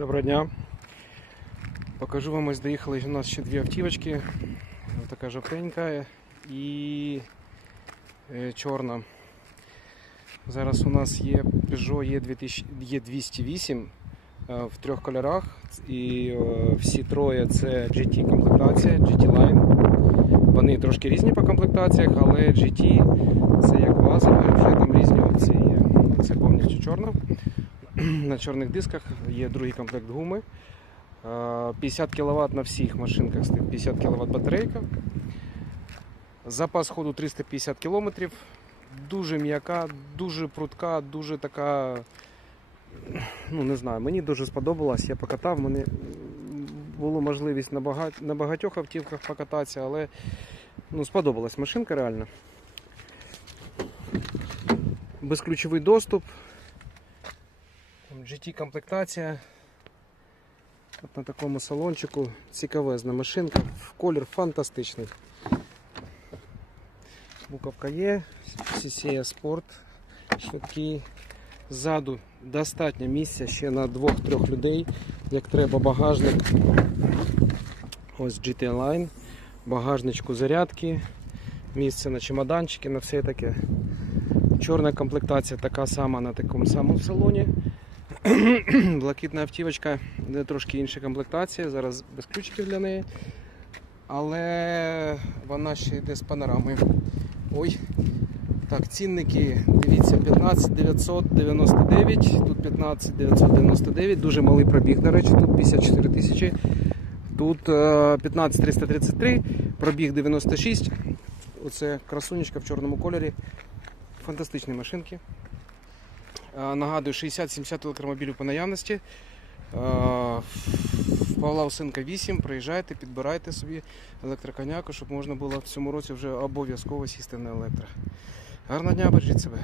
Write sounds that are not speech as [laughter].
Доброго дня. Покажу вам, ось доїхали у нас ще дві автівочки. Ось така жовтенька і е, чорна. Зараз у нас є Peugeot E2000 E208 е, в трьох кольорах. І е, всі троє це GT комплектація, GT Line. Вони трошки різні по комплектаціях, але GT це як базове, вже там різні опції є. Це повністю чорна. [clears throat] На чорних дисках є другий комплект гуми. Е, 50 кВт на всіх машинках стоїть 50 кВт батарейка. Запас ходу 350 км. Дуже м'яка, дуже прудка, дуже така. [clears throat] Ну, не знаю, мені дуже сподобалось, я покатав. Мені було можливість на, бага... на багатьох автівках покататися, але ну, сподобалась машинка реально. Безключовий доступ. GT комплектація. От на такому салончику цікавезна машинка. Колір фантастичний. Буковка є, CCA Sport швидкий. Ззаду достатньо місця ще на двох-трьох людей, як треба багажник. Ось GT Line, багажничку зарядки, місце на чемоданчики, на все таке. Чорна комплектація така сама на такому самому салоні. [clears throat] Блакитна автівочка, де трошки інша комплектація, зараз без ключиків для неї. Але вона ще йде з панорамою. Ой. Так, цінники, дивіться, 15 999, тут 15 999, дуже малий пробіг, до речі, тут 54 тисячі. Тут е, 15 333, пробіг 96. Оце красунечка в чорному кольорі. Фантастичні машинки. Е, Нагадую, 60-70 електромобілів по наявності. Е, Павла Усинка 8. Приїжджайте, підбирайте собі електроконяку, щоб можна було в цьому році вже обов'язково сісти на електро. Гарного дня, бережіть себе.